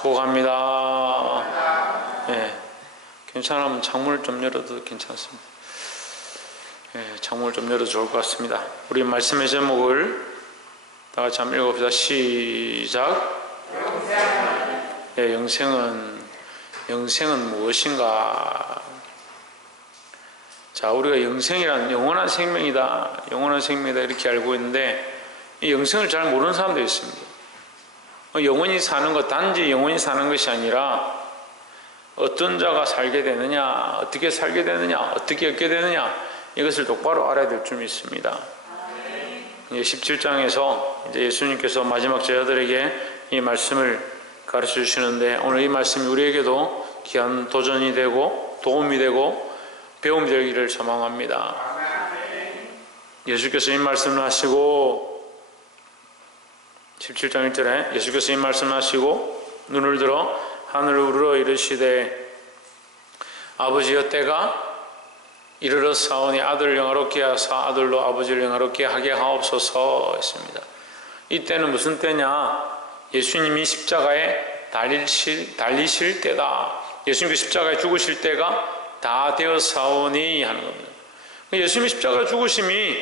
축복합니다. 예, 괜찮으면 창문을 좀 열어도 괜찮습니다. 예, 창문을 좀 열어도 좋을 것 같습니다. 우리 말씀의 제목을 다 같이 한번 읽어봅시다. 시작. 예, 영생은 무엇인가? 자, 우리가 영생이란 영원한 생명이다, 영원한 생명이다 이렇게 알고 있는데, 이 영생을 잘 모르는 사람도 있습니다. 영원히 사는 것, 단지 영원히 사는 것이 아니라 어떤 자가 살게 되느냐, 어떻게 살게 되느냐, 어떻게 얻게 되느냐, 이것을 똑바로 알아야 될 줄 믿습니다. 17장에서 이제 예수님께서 마지막 제자들에게 이 말씀을 가르쳐 주시는데, 오늘 이 말씀이 우리에게도 귀한 도전이 되고 도움이 되고 배움이 되기를 소망합니다. 예수께서 이 말씀을 하시고 17장 1절에 예수께서 이 말씀을 하시고 눈을 들어 하늘을 우러러 이르시되, 아버지여, 때가 이르렀사오니 아들을 영화롭게 하사 아들로 아버지를 영화롭게 하게 하옵소서 했습니다. 이 때는 무슨 때냐? 예수님이 십자가에 달리실 때다. 예수님께서 십자가에 죽으실 때가 다 되었사오니 하는 겁니다. 예수님이 십자가 죽으심이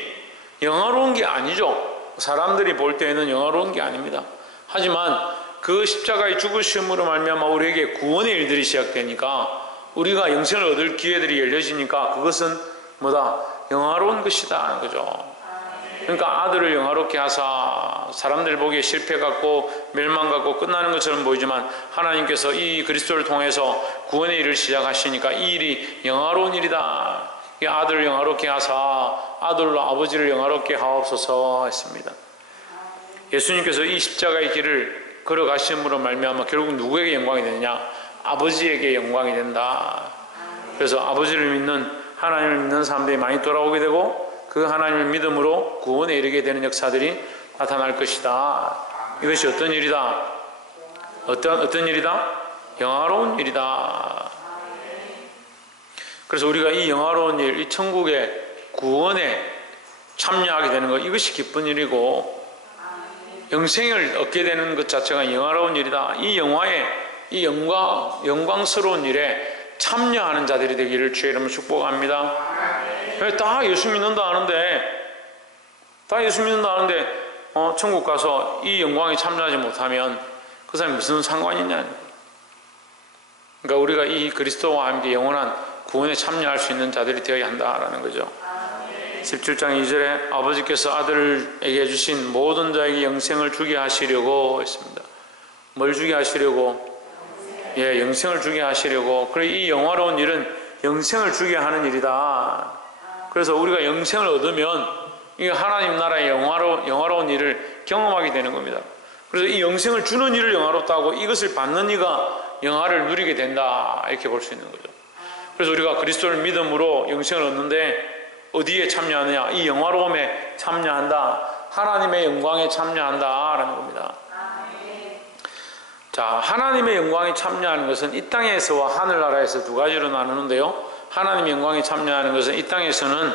영화로운 게 아니죠. 사람들이 볼 때에는 영화로운 게 아닙니다. 하지만 그 십자가의 죽으심으로 말미암아 우리에게 구원의 일들이 시작되니까, 우리가 영생을 얻을 기회들이 열려지니까 그것은 뭐다? 영화로운 것이다 하는 거죠. 그러니까 아들을 영화롭게 하사, 사람들 보기에 실패 같고 멸망 같고 끝나는 것처럼 보이지만 하나님께서 이 그리스도를 통해서 구원의 일을 시작하시니까 이 일이 영화로운 일이다. 이 아들을 영화롭게 하사 아들로 아버지를 영화롭게 하옵소서 했습니다. 예수님께서 이 십자가의 길을 걸어가심으로 말미암아 결국 누구에게 영광이 되느냐? 아버지에게 영광이 된다. 그래서 아버지를 믿는, 하나님을 믿는 사람들이 많이 돌아오게 되고, 그 하나님을 믿음으로 구원에 이르게 되는 역사들이 나타날 것이다. 이것이 어떤 일이다? 어떤 일이다? 영화로운 일이다. 그래서 우리가 이 영화로운 일, 이 천국의 구원에 참여하게 되는 것, 이것이 기쁜 일이고, 영생을 얻게 되는 것 자체가 영화로운 일이다. 이 영광스러운 일에 참여하는 자들이 되기를 주의 이름으로 축복합니다. 다 예수 믿는다 하는데, 천국 가서 이 영광에 참여하지 못하면 그 사람이 무슨 상관이 있냐. 그러니까 우리가 이 그리스도와 함께 영원한 구원에 참여할 수 있는 자들이 되어야 한다라는 거죠. 17장 2절에 아버지께서 아들에게 주신 모든 자에게 영생을 주게 하시려고 했습니다. 뭘 주게 하시려고? 예, 영생을 주게 하시려고. 그래, 이 영화로운 일은 영생을 주게 하는 일이다. 그래서 우리가 영생을 얻으면 이 하나님 나라의 영화로운 일을 경험하게 되는 겁니다. 그래서 이 영생을 주는 일을 영화롭다고, 이것을 받는 이가 영화를 누리게 된다, 이렇게 볼 수 있는 거죠. 그래서 우리가 그리스도를 믿음으로 영생을 얻는데 어디에 참여하느냐? 이 영화로움에 참여한다. 하나님의 영광에 참여한다라는 겁니다. 자, 하나님의 영광에 참여하는 것은 이 땅에서와 하늘나라에서 두 가지로 나누는데요. 하나님의 영광에 참여하는 것은 이 땅에서는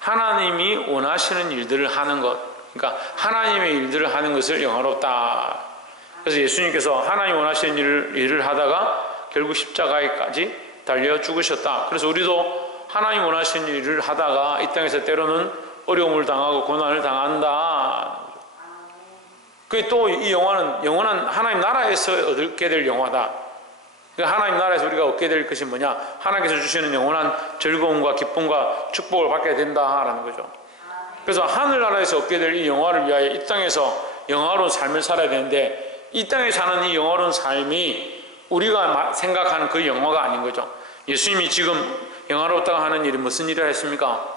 하나님이 원하시는 일들을 하는 것, 그러니까 하나님의 일들을 하는 것을 영화롭다. 그래서 예수님께서 하나님 원하시는 일을 하다가 결국 십자가에까지 달려 죽으셨다. 그래서 우리도 하나님 원하시는 일을 하다가 이 땅에서 때로는 어려움을 당하고 고난을 당한다. 그게 또 이 영원한 하나님 나라에서 얻게 될 영화다. 그러니까 하나님 나라에서 우리가 얻게 될 것이 뭐냐? 하나님께서 주시는 영원한 즐거움과 기쁨과 축복을 받게 된다라는 거죠. 그래서 하늘나라에서 얻게 될 이 영화를 위하여 이 땅에서 영화로운 삶을 살아야 되는데, 이 땅에 사는 이 영화로운 삶이 우리가 생각하는 그 영화가 아닌 거죠. 예수님이 지금 영화롭다고 하는 일이 무슨 일을 했습니까?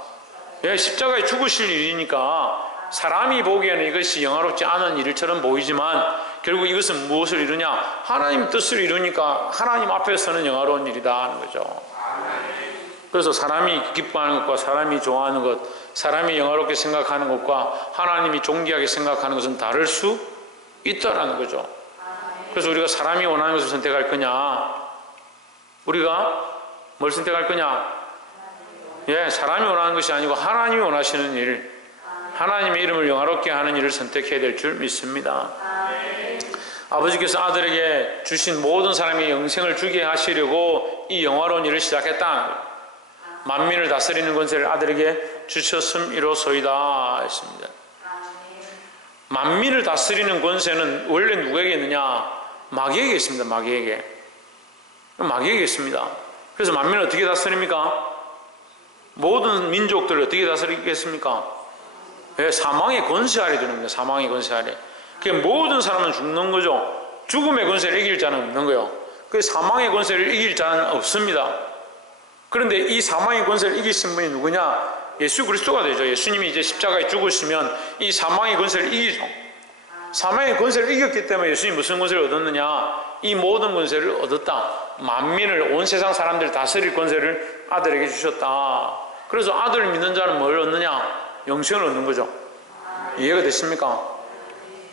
예, 십자가에 죽으실 일이니까 사람이 보기에는 이것이 영화롭지 않은 일처럼 보이지만 결국 이것은 무엇을 이루냐? 하나님 뜻을 이루니까 하나님 앞에서는 영화로운 일이다 하는 거죠. 그래서 사람이 기뻐하는 것과 사람이 좋아하는 것, 사람이 영화롭게 생각하는 것과 하나님이 존귀하게 생각하는 것은 다를 수 있다라는 거죠. 그래서 우리가 사람이 원하는 것을 선택할 거냐? 우리가 뭘 선택할 거냐? 예, 사람이 원하는 것이 아니고 하나님이 원하시는 일, 하나님의 이름을 영화롭게 하는 일을 선택해야 될 줄 믿습니다. 아버지께서 아들에게 주신 모든 사람이 영생을 주게 하시려고 이 영화로운 일을 시작했다. 만민을 다스리는 권세를 아들에게 주셨음이로소이다 했습니다. 만민을 다스리는 권세는 원래 누구에게 있느냐? 마귀에게 있습니다. 마귀에게 있습니다. 그래서 만민을 어떻게 다스립니까? 모든 민족들을 어떻게 다스리겠습니까? 왜? 사망의 권세 아래 두는 거예요. 사망의 권세 아래. 그러니까 모든 사람은 죽는 거죠. 죽음의 권세를 이길 자는 없는 거예요. 그 사망의 권세를 이길 자는 없습니다. 그런데 이 사망의 권세를 이기신 분이 누구냐? 예수 그리스도가 되죠. 예수님이 이제 십자가에 죽으시면 이 사망의 권세를 이기죠. 사망의 권세를 이겼기 때문에 예수님이 무슨 권세를 얻었느냐? 이 모든 권세를 얻었다. 만민을, 온 세상 사람들을 다스릴 권세를 아들에게 주셨다. 그래서 아들을 믿는 자는 뭘 얻느냐? 영생을 얻는 거죠. 이해가 됐습니까?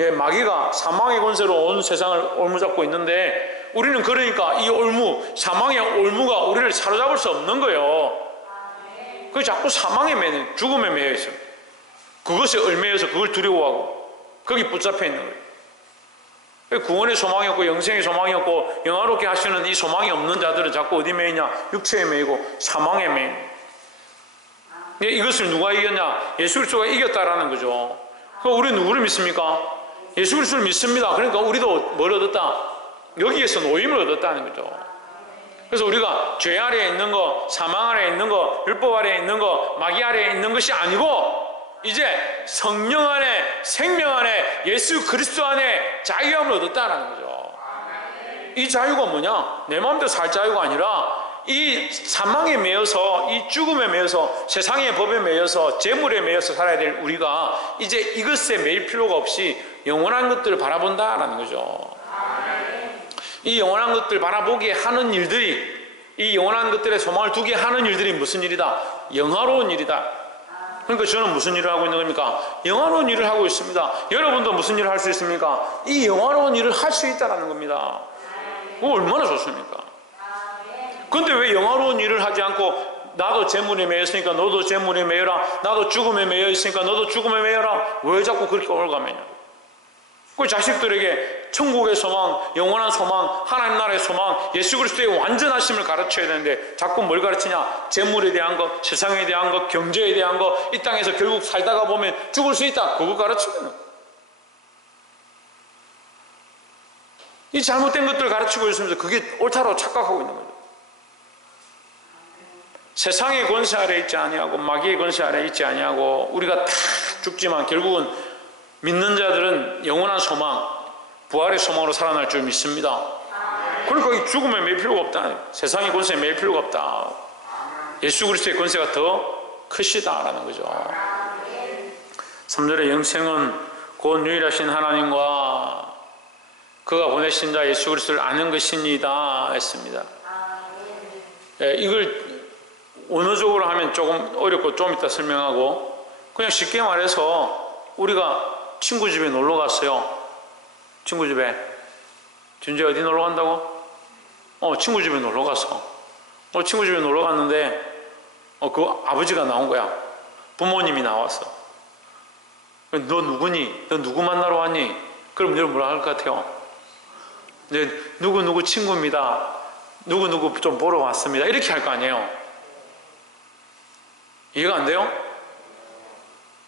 예, 마귀가 사망의 권세로 온 세상을 올무잡고 있는데 우리는 그러니까 이 올무, 사망의 올무가 우리를 사로잡을 수 없는 거예요. 그게 자꾸 사망에 매는, 죽음에 매여 있어요. 그것에 얽매여서 그걸 두려워하고 거기 붙잡혀 있는 거예요. 구원의 소망이 없고 영생의 소망이 없고 영화롭게 하시는 이 소망이 없는 자들은 자꾸 어디 매이냐? 육체에 매이고 사망에 매이는 거예요. 이것을 누가 이겼냐? 예수 그리스도가 이겼다라는 거죠. 그럼 우리는 누구를 믿습니까? 예수 그리스도를 믿습니다. 그러니까 우리도 뭘 얻었다? 여기에서 노임을 얻었다는 거죠. 그래서 우리가 죄 아래에 있는 거, 사망 아래에 있는 거, 율법 아래에 있는 거, 마귀 아래에 있는 것이 아니고 이제 성령 안에, 생명 안에, 예수 그리스도 안에 자유함을 얻었다는 거죠. 이 자유가 뭐냐? 내 마음대로 살 자유가 아니라 이 사망에 매여서, 이 죽음에 매여서, 세상의 법에 매여서, 재물에 매여서 살아야 될 우리가 이제 이것에 매일 필요가 없이 영원한 것들을 바라본다라는 거죠. 이 영원한 것들 바라보게 하는 일들이, 이 영원한 것들에 소망을 두게 하는 일들이 무슨 일이다? 영화로운 일이다. 그러니까 저는 무슨 일을 하고 있는 겁니까? 영화로운 일을 하고 있습니다. 여러분도 무슨 일을 할 수 있습니까? 이 영화로운 일을 할 수 있다는 겁니다. 그거 얼마나 좋습니까? 근데 왜 영화로운 일을 하지 않고 나도 재물에 매였으니까 너도 재물에 매여라, 나도 죽음에 매여 있으니까 너도 죽음에 매여라, 왜 자꾸 그렇게 올가매냐? 그 자식들에게 천국의 소망, 영원한 소망, 하나님 나라의 소망, 예수 그리스도의 완전하심을 가르쳐야 되는데 자꾸 뭘 가르치냐? 재물에 대한 것, 세상에 대한 것, 경제에 대한 것, 이 땅에서 결국 살다가 보면 죽을 수 있다, 그거 가르치는 거예요. 이 잘못된 것들을 가르치고 있으면서 그게 옳다고 착각하고 있는 거죠. 세상의 권세 아래 있지 아니하고 마귀의 권세 아래 있지 아니하고 우리가 다 죽지만 결국은 믿는 자들은 영원한 소망, 부활의 소망으로 살아날 줄 믿습니다. 그러니까 이 죽음에 매일 필요가 없다. 세상의 권세에 매일 필요가 없다. 예수 그리스도의 권세가 더 크시다라는 거죠. 3절에 영생은 곧 유일하신 하나님과 그가 보내신 자 예수 그리스도를 아는 것입니다 했습니다. 이걸 언어적으로 하면 조금 어렵고 좀 이따 설명하고, 그냥 쉽게 말해서 우리가 친구 집에 놀러 갔어요. 친구 집에. 준재 어디 놀러 간다고? 친구 집에 놀러 갔어. 친구 집에 놀러 갔는데 그 아버지가 나온 거야. 부모님이 나왔어. 너 누구니? 너 누구 만나러 왔니? 그럼 여러분 뭐라 할 것 같아요? 이제 누구 친구입니다. 누구 좀 보러 왔습니다. 이렇게 할 거 아니에요? 이해가 안 돼요?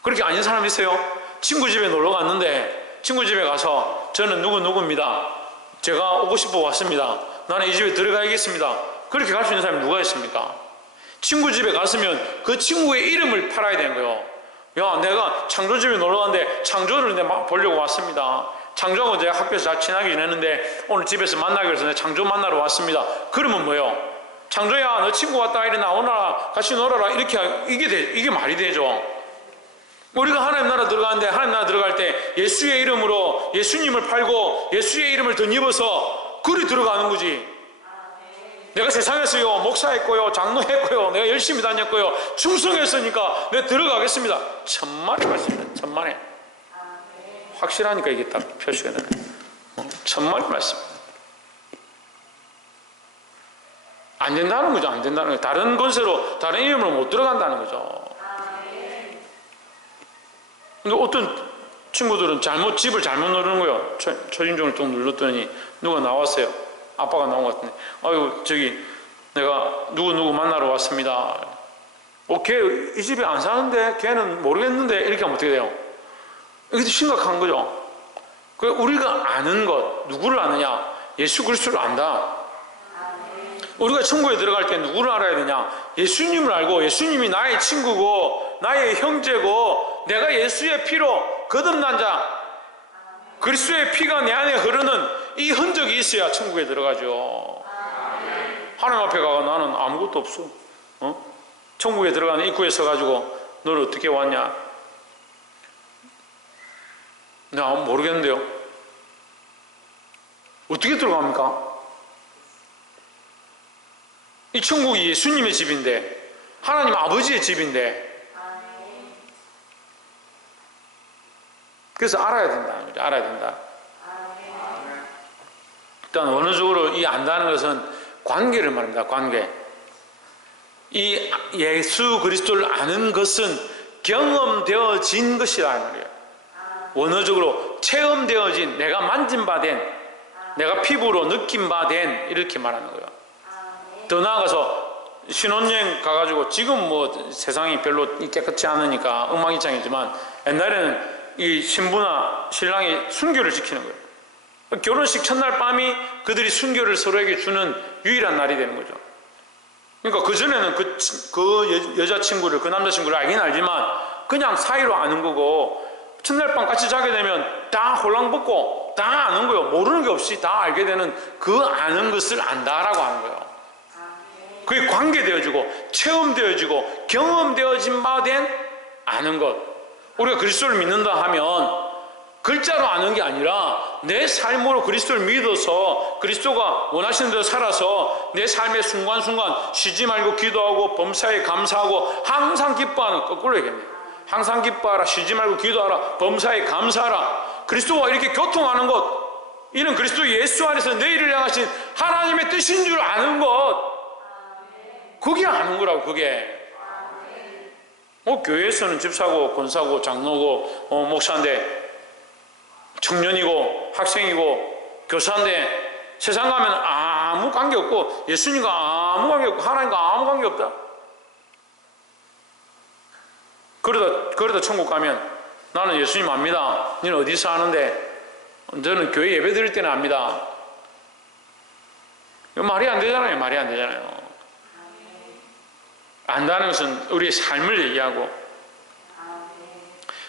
그렇게 아닌 사람 있어요? 친구 집에 놀러 갔는데 친구 집에 가서 저는 누구입니다. 제가 오고 싶어 왔습니다. 나는 이 집에 들어가야겠습니다. 그렇게 갈 수 있는 사람이 누가 있습니까? 친구 집에 갔으면 그 친구의 이름을 팔아야 되는 거예요. 야, 내가 창조 집에 놀러 갔는데 창조를 내가 보려고 왔습니다. 창조하고 내가 학교에서 잘 친하게 지냈는데 오늘 집에서 만나기로 해서 내가 창조 만나러 왔습니다. 그러면 뭐예요? 창조야, 너 친구 왔다 이리 나오너라, 같이 놀아라, 이렇게 이게 말이 되죠. 우리가 하나님 나라 들어가는데 하나님 나라 들어갈 때 예수의 이름으로 예수님을 팔고 예수의 이름을 덧입어서 그리 들어가는 거지. 내가 세상에서요 목사했고요, 장로했고요, 내가 열심히 다녔고요, 충성했으니까 내가 들어가겠습니다. 천만의 말씀입니다. 천만의. 확실하니까 이게 딱 표시가 되네. 천만의 말씀입니다. 안 된다는 거죠. 안 된다는 거죠. 다른 권세로, 다른 이름으로 못 들어간다는 거죠. 근데 어떤 친구들은 집을 잘못 누르는 거예요. 초인종을 또 눌렀더니 누가 나왔어요. 아빠가 나온 것 같은데, 아유, 저기 내가 누구 만나러 왔습니다. 걔 이 집에 안 사는데, 걔는 모르겠는데, 이렇게 하면 어떻게 돼요? 이게 심각한 거죠. 우리가 아는 것, 누구를 아느냐? 예수 그리스도를 안다. 우리가 천국에 들어갈 때 누구를 알아야 되냐? 예수님을 알고, 예수님이 나의 친구고 나의 형제고 내가 예수의 피로 거듭난 자, 그리스도의 피가 내 안에 흐르는 이 흔적이 있어야 천국에 들어가죠. 하나님 앞에 가가 나는 아무것도 없어. 천국에 들어가는 입구에 서가지고 너를 어떻게 왔냐? 내가 모르겠는데요. 어떻게 들어갑니까? 이 천국이 예수님의 집인데, 하나님 아버지의 집인데, 그래서 알아야 된다. 알아야 된다. 일단 원어적으로 이 안다는 것은 관계를 말합니다. 관계. 이 예수 그리스도를 아는 것은 경험되어진 것이다 말이에요. 원어적으로 체험되어진, 내가 만진 바 된, 내가 피부로 느낀 바 된, 이렇게 말하는 거예요. 더 나아가서 신혼여행 가가지고, 지금 뭐 세상이 별로 깨끗지 않으니까 엉망진창이지만 옛날에는 이 신부나 신랑이 순교를 지키는 거예요. 결혼식 첫날 밤이 그들이 순교를 서로에게 주는 유일한 날이 되는 거죠. 그러니까 그전에는 그 여자친구를, 그 남자친구를 알긴 알지만 그냥 사이로 아는 거고, 첫날 밤 같이 자게 되면 다 홀랑벗고 다 아는 거예요. 모르는 게 없이 다 알게 되는, 그 아는 것을 안다라고 하는 거예요. 그게 관계되어지고 체험되어지고 경험되어진 바 된 아는 것. 우리가 그리스도를 믿는다 하면 글자로 아는 게 아니라 내 삶으로 그리스도를 믿어서 그리스도가 원하시는 대로 살아서 내 삶의 순간순간 쉬지 말고 기도하고 범사에 감사하고 항상 기뻐하는, 거꾸로 얘기했네요. 항상 기뻐하라, 쉬지 말고 기도하라, 범사에 감사하라. 그리스도와 이렇게 교통하는 것, 이는 그리스도 예수 안에서 너희를 향하신 하나님의 뜻인 줄 아는 것, 그게 아는 거라고. 그게 교회에서는 집사고 권사고 장로고 목사인데, 청년이고 학생이고 교사인데, 세상 가면 아무 관계 없고, 예수님과 아무 관계 없고, 하나님과 아무 관계 없다. 그러다 천국 가면 나는 예수님 압니다. 너는 어디서 아는데? 저는 교회 예배 드릴 때는 압니다. 이거 말이 안 되잖아요. 말이 안 되잖아요. 안다는 것은 우리의 삶을 얘기하고,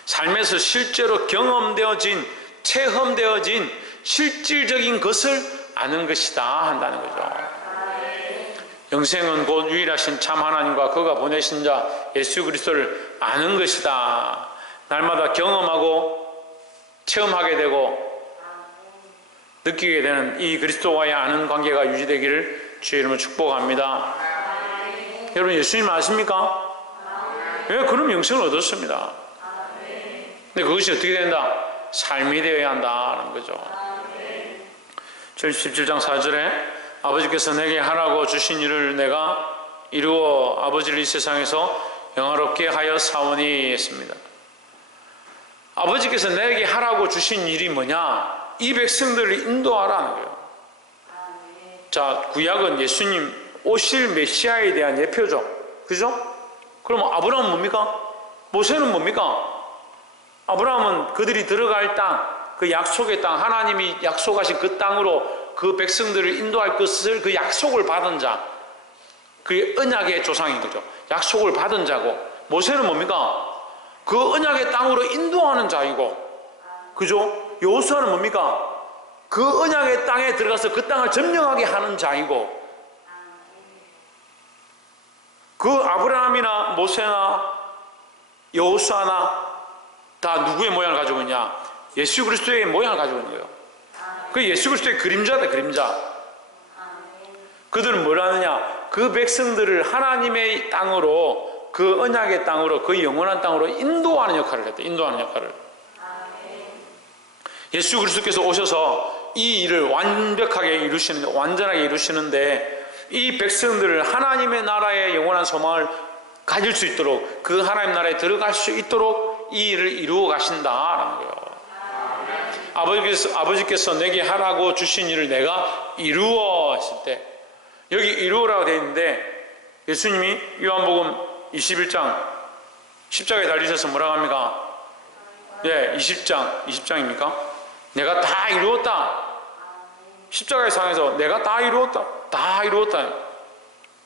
삶에서 실제로 경험되어진, 체험되어진 실질적인 것을 아는 것이다 한다는 거죠. 영생은 곧 유일하신 참 하나님과 그가 보내신 자 예수 그리스도를 아는 것이다. 날마다 경험하고 체험하게 되고 느끼게 되는 이 그리스도와의 아는 관계가 유지되기를 주의 이름으로 축복합니다. 여러분, 예수님 아십니까? 그럼 영생을 얻었습니다. 근데 그것이 어떻게 된다? 삶이 되어야 한다는 거죠. 17장 4절에 아버지께서 내게 하라고 주신 일을 내가 이루어 아버지를 이 세상에서 영화롭게 하여 사오니 했습니다. 아버지께서 내게 하라고 주신 일이 뭐냐? 이 백성들을 인도하라는 거예요. 자, 구약은 예수님 오실 메시아에 대한 예표죠. 그죠? 그럼 아브라함은 뭡니까? 모세는 뭡니까? 아브라함은 그들이 들어갈 땅, 그 약속의 땅, 하나님이 약속하신 그 땅으로 그 백성들을 인도할 것을, 그 약속을 받은 자, 그게 언약의 조상인 거죠. 약속을 받은 자고, 모세는 뭡니까? 그 언약의 땅으로 인도하는 자이고, 그죠? 여호수아는 뭡니까? 그 언약의 땅에 들어가서 그 땅을 점령하게 하는 자이고, 그 아브라함이나 모세나 여호수아나 다 누구의 모양을 가지고 있냐? 예수 그리스도의 모양을 가지고 있는 거예요. 그 예수 그리스도의 그림자다, 그림자. 그들은 뭘 하느냐? 그 백성들을 하나님의 땅으로, 그 언약의 땅으로, 그 영원한 땅으로 인도하는 역할을 했다. 인도하는 역할을. 예수 그리스도께서 오셔서 이 일을 완벽하게 이루시는데, 완전하게 이루시는데, 이 백성들을 하나님의 나라의 영원한 소망을 가질 수 있도록, 그 하나님 나라에 들어갈 수 있도록 이 일을 이루어 가신다라는 거예요. 아버지께서 내게 하라고 주신 일을 내가 이루어 했을 때, 여기 이루어라고 되어 있는데 예수님이 요한복음 21장 십자가에 달리셔서 뭐라고 합니까? 예, 20장입니까? 내가 다 이루었다. 십자가의 상에서 내가 다 이루었다. 다 이루었다.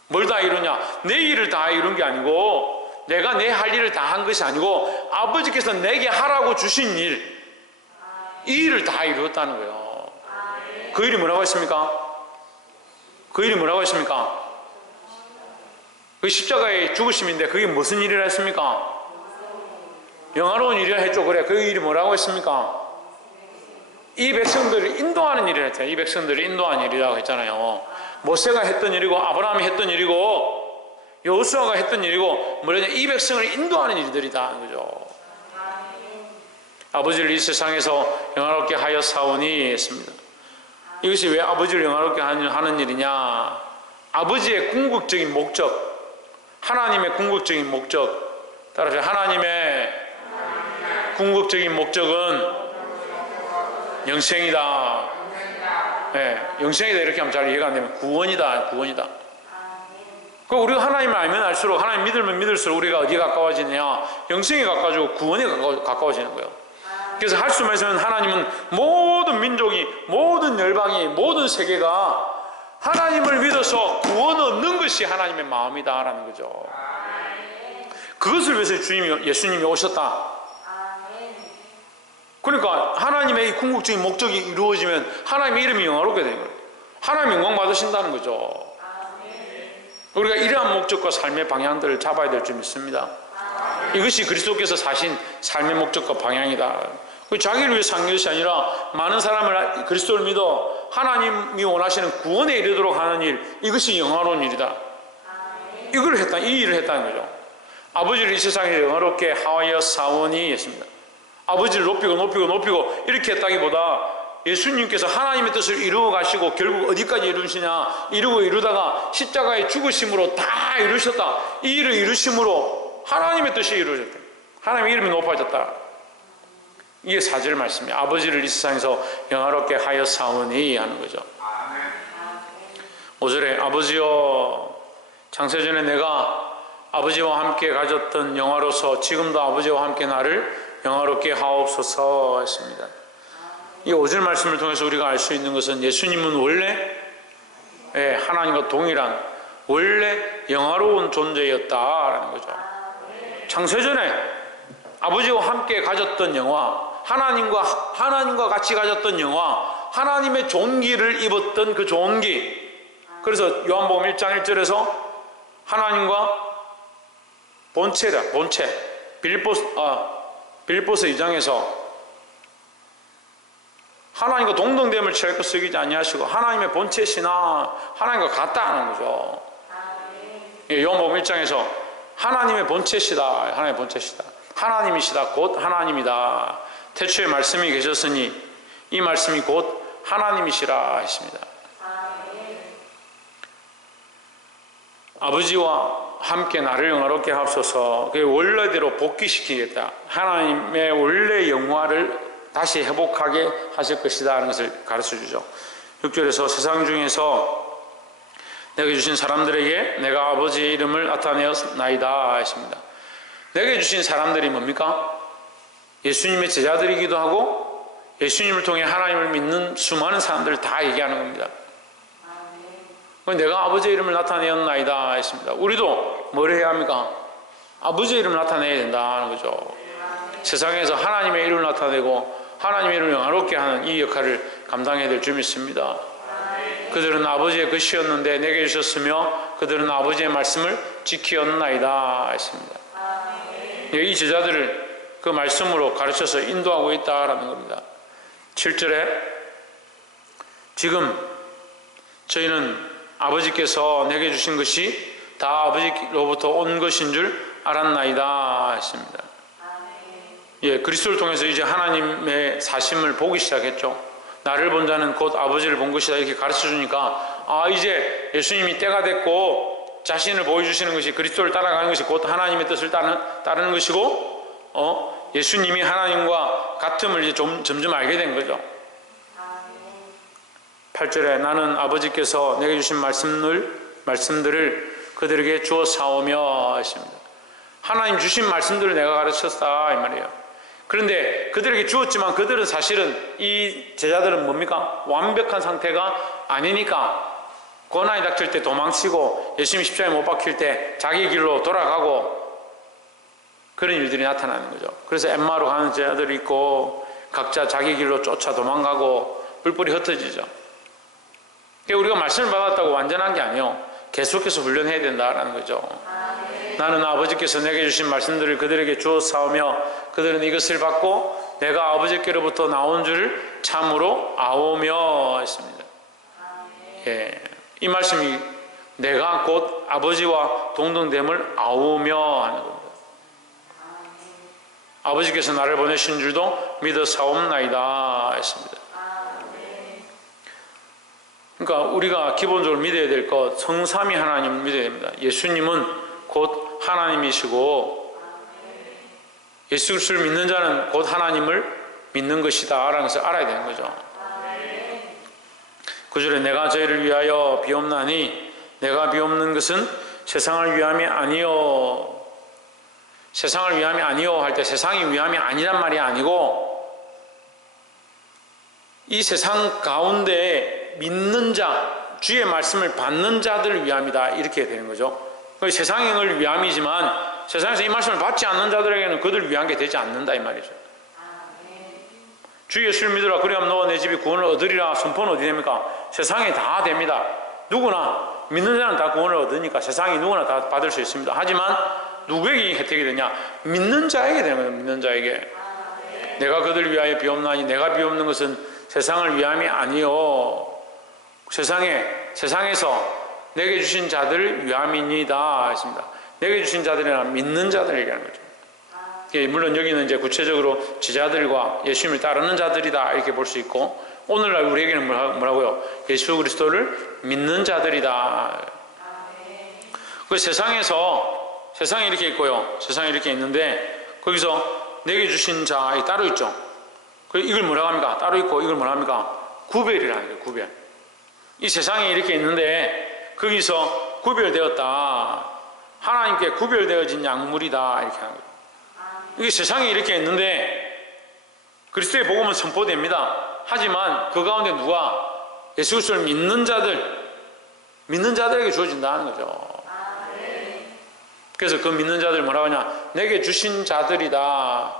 뭘 다 이루냐? 내 일을 다 이룬 게 아니고, 내가 내 할 일을 다 한 것이 아니고, 아버지께서 내게 하라고 주신 일, 이 일을 다 이루었다는 거예요. 그 일이 뭐라고 했습니까? 그 일이 뭐라고 했습니까? 그 십자가의 죽으심인데 그게 무슨 일이라 했습니까? 영화로운 일이라 했죠. 그래, 그 일이 뭐라고 했습니까? 이 백성들을 인도하는 일이라 했잖아요. 이 백성들을 인도하는 일이라고 했잖아요. 모세가 했던 일이고 아브라함이 했던 일이고 여호수아가 했던 일이고 뭐냐, 이 백성을 인도하는 일들이다 그죠. 아버지를 이 세상에서 영화롭게 하여 사오니 했습니다. 이것이 왜 아버지를 영화롭게 하는 일이냐? 아버지의 궁극적인 목적, 하나님의 궁극적인 목적, 따라서 하나님의 궁극적인 목적은 영생이다. 네, 영생이다 이렇게 하면 잘 이해가 안 되면 구원이다. 그러니까 우리가 하나님을 알면 알수록, 하나님 믿으면 믿을수록 우리가 어디에 가까워지느냐? 영생에 가까워지고 구원에 가까워지는 거예요. 그래서 할 수 말씀은 하나님은 모든 민족이, 모든 열방이, 모든 세계가 하나님을 믿어서 구원 얻는 것이 하나님의 마음이다라는 거죠. 그것을 위해서 예수님이 오셨다. 그러니까 하나님의 이 궁극적인 목적이 이루어지면 하나님의 이름이 영화롭게 되는 거예요. 하나님 영광 받으신다는 거죠. 우리가 이러한 목적과 삶의 방향들을 잡아야 될 줄 믿습니다. 이것이 그리스도께서 사신 삶의 목적과 방향이다. 자기를 위해 산 것이 아니라 많은 사람을 그리스도를 믿어 하나님이 원하시는 구원에 이르도록 하는 일, 이것이 영화로운 일이다. 이 일을 했다는 거죠. 아버지를 이 세상에 영화롭게 하여 사오니 했습니다. 아버지를 높이고 이렇게 했다기보다 예수님께서 하나님의 뜻을 이루어 가시고 결국 어디까지 이루시냐, 이루다가 십자가의 죽으심으로 다 이루셨다. 이 일을 이루심으로 하나님의 뜻이 이루어졌다. 하나님의 이름이 높아졌다. 이게 4절 말씀이에요. 아버지를 이 세상에서 영화롭게 하여 사오니 하는 거죠. 5절에 아버지여, 창세전에 내가 아버지와 함께 가졌던 영화로서 지금도 아버지와 함께 나를 영화롭게 하옵소서 했습니다. 이 5절 말씀을 통해서 우리가 알 수 있는 것은 예수님은 원래 하나님과 동일한 원래 영화로운 존재였다라는 거죠. 창세전에 아버지와 함께 가졌던 영화, 하나님과 같이 가졌던 영화, 하나님의 존귀를 입었던 그 존귀. 그래서 요한복음 1장 1절에서 하나님과 본체. 빌립보서 2장에서 하나님과 동등됨을 취할 것 쓰기지 아니하시고 하나님의 본체시나 하나님과 같다는 거죠. 요한복음 1장에서 하나님의 본체시다. 하나님의 본체시다. 하나님이시다. 곧 하나님이다. 태초에 말씀이 계셨으니 이 말씀이 곧 하나님이시라 했습니다. 아버지와 함께 나를 영화롭게 하옵소서. 그 원래대로 복귀시키겠다. 하나님의 원래 영화를 다시 회복하게 하실 것이다 하는 것을 가르쳐주죠. 6절에서 세상 중에서 내게 주신 사람들에게 내가 아버지의 이름을 나타내었나이다 했습니다. 내게 주신 사람들이 뭡니까? 예수님의 제자들이기도 하고 예수님을 통해 하나님을 믿는 수많은 사람들을 다 얘기하는 겁니다. 내가 아버지의 이름을 나타내었나이다 했습니다. 우리도 뭘 해야 합니까? 아버지의 이름을 나타내야 된다는 거죠. 세상에서 하나님의 이름을 나타내고 하나님의 이름을 영화롭게 하는 이 역할을 감당해야 될 줄 믿습니다. 그들은 아버지의 것이었는데 내게 주셨으며 그들은 아버지의 말씀을 지키었나이다 했습니다. 이 제자들을 그 말씀으로 가르쳐서 인도하고 있다라는 겁니다. 7절에 지금 저희는 아버지께서 내게 주신 것이 다 아버지로부터 온 것인 줄 알았나이다 했습니다. 그리스도를 통해서 이제 하나님의 사심을 보기 시작했죠. 나를 본 자는 곧 아버지를 본 것이다 이렇게 가르쳐주니까 이제 예수님이 때가 됐고 자신을 보여주시는 것이 그리스도를 따라가는 것이 곧 하나님의 뜻을 따르는 것이고 예수님이 하나님과 같음을 이제 점점 알게 된 거죠. 8절에 나는 아버지께서 내게 주신 말씀들을 그들에게 주어 사오며 했습니다. 하나님 주신 말씀들을 내가 가르쳤다 이 말이에요. 그런데 그들에게 주었지만 그들은 사실은 이 제자들은 뭡니까? 완벽한 상태가 아니니까 고난이 닥칠 때 도망치고 예수님 십자가에 못 박힐 때 자기 길로 돌아가고 그런 일들이 나타나는 거죠. 그래서 엠마로 가는 제자들이 있고 각자 자기 길로 쫓아 도망가고 뿔뿔이 흩어지죠. 우리가 말씀을 받았다고 완전한 게 아니에요. 계속해서 훈련해야 된다라는 거죠. 나는 아버지께서 내게 주신 말씀들을 그들에게 주어 사오며 그들은 이것을 받고 내가 아버지께로부터 나온 줄을 참으로 아오며 했습니다. 예, 이 말씀이 내가 곧 아버지와 동등됨을 아오며 하는 겁니다. 아버지께서 나를 보내신 줄도 믿어 사옵나이다 했습니다. 그러니까 우리가 기본적으로 믿어야 될 것, 성삼위 하나님을 믿어야 됩니다. 예수님은 곧 하나님이시고 예수 그리스도를 믿는 자는 곧 하나님을 믿는 것이다 라는 것을 알아야 되는 거죠. 9절에 내가 저희를 위하여 비옵나니 내가 비옵는 것은 세상을 위함이 아니요, 세상을 위함이 아니요 할 때 세상이 위함이 아니란 말이 아니고 이 세상 가운데 믿는 자, 주의 말씀을 받는 자들을 위함이다 이렇게 되는 거죠. 세상을 위함이지만 세상에서 이 말씀을 받지 않는 자들에게는 그들 위한 게 되지 않는다 이 말이죠. 주 예수를 믿으라 그리하면 너와 내 집이 구원을 얻으리라 선포는 어디 됩니까? 세상에 다 됩니다. 누구나 믿는 자는 다 구원을 얻으니까 세상이 누구나 다 받을 수 있습니다. 하지만 누구에게 혜택이 되냐? 믿는 자에게 되는 거예요. 믿는 자에게. 내가 그들을 위하여 비옵나니 내가 비옵는 것은 세상을 위함이 아니요 세상에서 내게 주신 자들을 위함이니이다 했습니다. 내게 주신 자들이란 믿는 자들을 얘기하는 거죠. 물론 여기는 이제 구체적으로 제자들과 예수님을 따르는 자들이다 이렇게 볼 수 있고 오늘날 우리에게는 뭐라고요? 예수 그리스도를 믿는 자들이다. 그 세상에 이렇게 있고요. 세상에 이렇게 있는데 거기서 내게 주신 자 따로 있죠. 이걸 뭐라고 합니까? 따로 있고 이걸 뭐라고 합니까? 구별이라는 거예요. 구별. 이 세상에 이렇게 있는데 거기서 구별되었다. 하나님께 구별되어진 약물이다 이렇게 하는 거예요. 이게 세상에 이렇게 있는데 그리스도의 복음은 선포됩니다. 하지만 그 가운데 누가 예수 그리스도를 믿는 자들에게 주어진다는 거죠. 그래서 그 믿는 자들 뭐라고 하냐? 내게 주신 자들이다.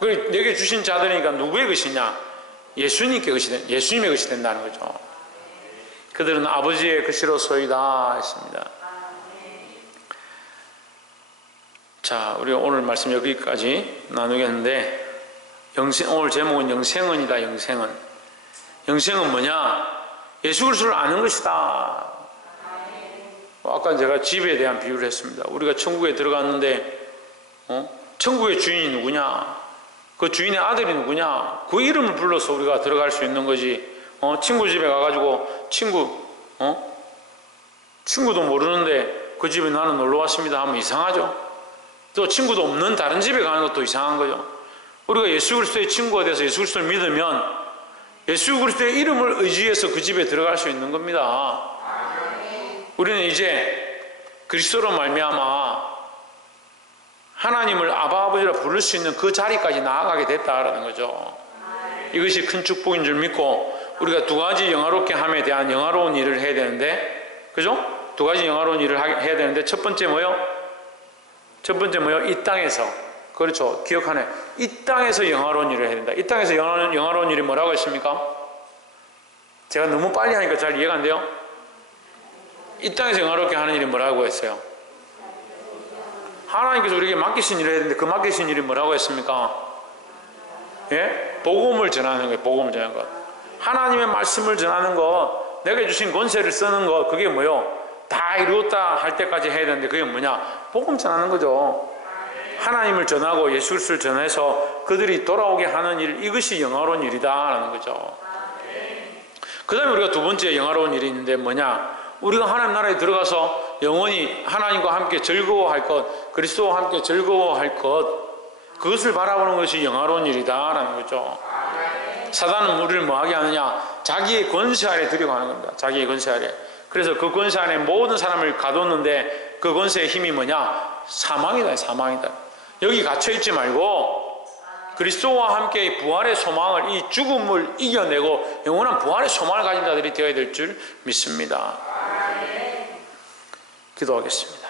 내게 주신 자들이니까 누구의 것이냐? 예수님의 것이 된다는 거죠. 그들은 아버지의 것이로소이다 했습니다. 자, 우리가 오늘 말씀 여기까지 나누겠는데 오늘 제목은 영생은이다. 영생은 뭐냐? 예수 그리스도를 아는 것이다. 아까 제가 집에 대한 비유를 했습니다. 우리가 천국에 들어갔는데 천국의 주인이 누구냐? 그 주인의 아들이 누구냐? 그 이름을 불러서 우리가 들어갈 수 있는 거지. 친구 집에 가가지고 친구도 모르는데 그 집에 나는 놀러 왔습니다 하면 이상하죠. 또 친구도 없는 다른 집에 가는 것도 이상한 거죠. 우리가 예수 그리스도의 친구가 돼서 예수 그리스도를 믿으면 예수 그리스도의 이름을 의지해서 그 집에 들어갈 수 있는 겁니다. 우리는 이제 그리스도로 말미암아 하나님을 아버지라 부를 수 있는 그 자리까지 나아가게 됐다라는 거죠. 이것이 큰 축복인 줄 믿고 우리가 두 가지 영화롭게 함에 대한 영화로운 일을 해야 되는데, 그죠? 두 가지 영화로운 일을 해야 되는데 첫 번째 뭐요? 이 땅에서, 그렇죠? 기억하네. 이 땅에서 영화로운 일을 해야 된다. 이 땅에서 영화로운 일이 뭐라고 했습니까? 제가 너무 빨리 하니까 잘 이해가 안 돼요? 이 땅에서 영화롭게 하는 일이 뭐라고 했어요? 하나님께서 우리에게 맡기신 일을 해야 되는데 그 맡기신 일이 뭐라고 했습니까? 예? 복음을 전하는 거예요. 복음을 전하는 것. 하나님의 말씀을 전하는 것, 내게 주신 권세를 쓰는 것, 그게 뭐요? 다 이루었다 할 때까지 해야 되는데 그게 뭐냐? 복음 전하는 거죠. 하나님을 전하고 예수 그리스도를 전해서 그들이 돌아오게 하는 일, 이것이 영화로운 일이다라는 거죠. 그 다음에 우리가 두 번째 영화로운 일이 있는데 뭐냐? 우리가 하나님 나라에 들어가서 영원히 하나님과 함께 즐거워할 것, 그리스도와 함께 즐거워할 것, 그것을 바라보는 것이 영화로운 일이다라는 거죠. 사단은 우리를 뭐하게 하느냐? 자기의 권세 아래 들여가는 겁니다. 자기의 권세 아래. 그래서 그 권세 안에 모든 사람을 가뒀는데 그 권세의 힘이 뭐냐? 사망이다. 사망이다. 여기 갇혀있지 말고 그리스도와 함께 부활의 소망을, 이 죽음을 이겨내고 영원한 부활의 소망을 가진 자들이 되어야 될 줄 믿습니다. 기도하겠습니다.